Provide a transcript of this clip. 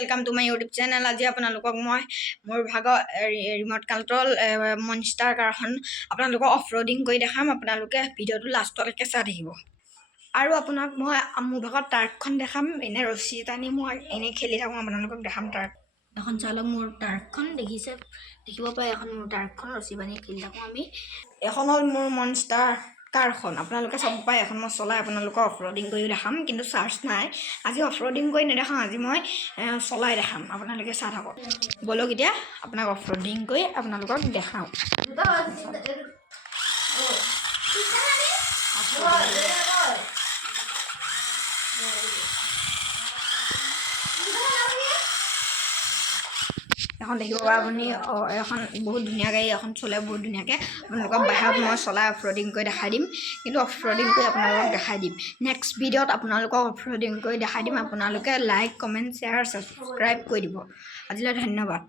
Welcome to my YouTube channel. आज আপোনালোকক মই মোৰ ভাগৰ ৰিমোট কন্ট্ৰোল মনষ্টাৰ কাৰখন আপোনালোকক অফ ৰোডিং কৰি দেখাম। আপোনালোকে ভিডিওটো লাষ্টলৈকে চাই থাকিব। আৰু আপোনাক মই মোৰ ভাগৰ টাৰ্কখন দেখাম। এনে ৰছী টানি মই এনে খেলি থাকোঁ। আপোনালোকক দেখাম টাৰ্ক এখন চালক মোৰ টাৰ্কখন দেখিব পাৰে। এখন মোৰ টাৰ্কখন ৰছী বানি খেলি থাকোঁ আমি। এখন হ'ল মোৰ মনষ্টাৰ কাৰখন। আপোনালোকে চাব পাৰে এখন মই চলাই আপোনালোকক অফ ৰোডিং কৰি দেখাম, কিন্তু চাৰ্জ নাই। আজি অফ ৰোডিং কৰি নেদেখাওঁ, আজি মই চলাই দেখাম। আপোনালোকে চাই থাকক। বলক এতিয়া আপোনাক অফ ৰোডিং কৰি আপোনালোকক দেখাওঁ। এখন দেখিব পাৰে আপুনি। এখন বহুত ধুনীয়া গাড়ী, এখন চলে বহুত ধুনীয়াকৈ। আপোনালোকক বাহিৰত মই চলাই অফ ৰোডিং কৰি দেখাই দিম, কিন্তু অফ ৰোডিং কৰি আপোনালোকক দেখাই দিম। নেক্সট ভিডিঅ'ত আপোনালোকক অফ ৰোডিং কৰি দেখাই দিম। আপোনালোকে লাইক, কমেণ্ট, শ্বেয়াৰ, ছাবস্ক্ৰাইব কৰি দিব। আজিলৈ ধন্যবাদ।